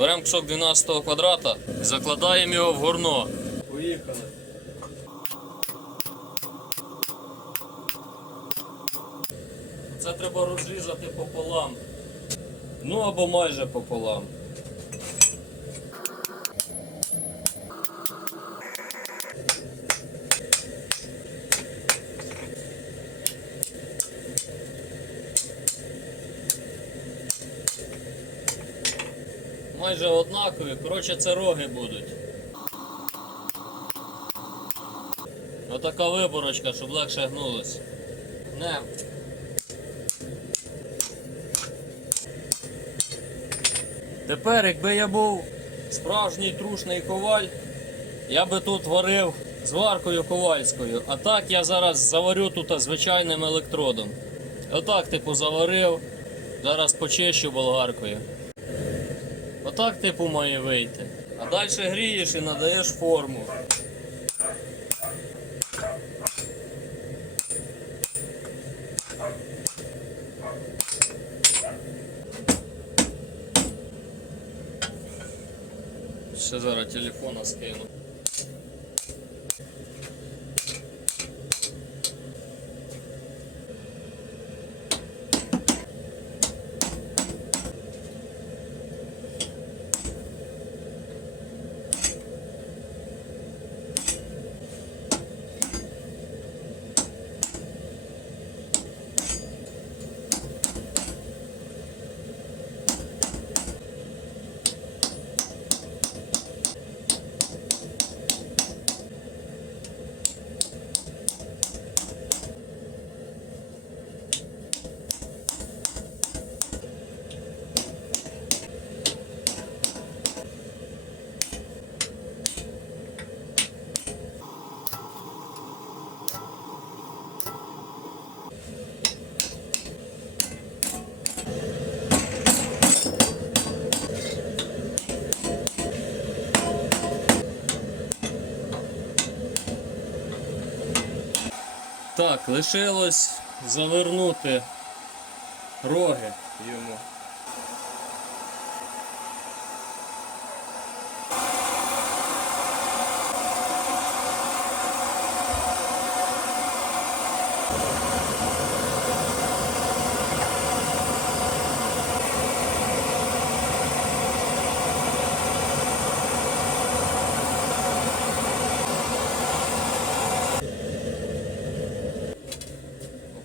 Беремо кусок 12 квадрата, закладаємо його в горно. Поїхали. Це треба розрізати пополам. Ну або майже пополам. Майже однакові, коротше, це роги будуть. Отака виборочка, щоб легше гнулось. Не. Тепер, якби я був справжній трушний коваль, я би тут варив зваркою ковальською. А так я зараз заварю тут звичайним електродом. Отак, типу, заварив, зараз почищу болгаркою. Отак, типу, має вийти. А далі грієш і надаєш форму. Ще зараз телефона скину. Так, лишилось завернути роги йому.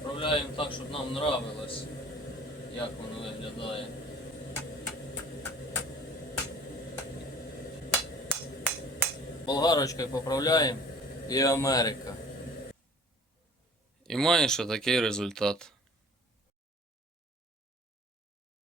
Поправляємо так, щоб нам нравилось, як воно виглядає. Болгарочкою поправляємо і Америка. І маєш отакий результат.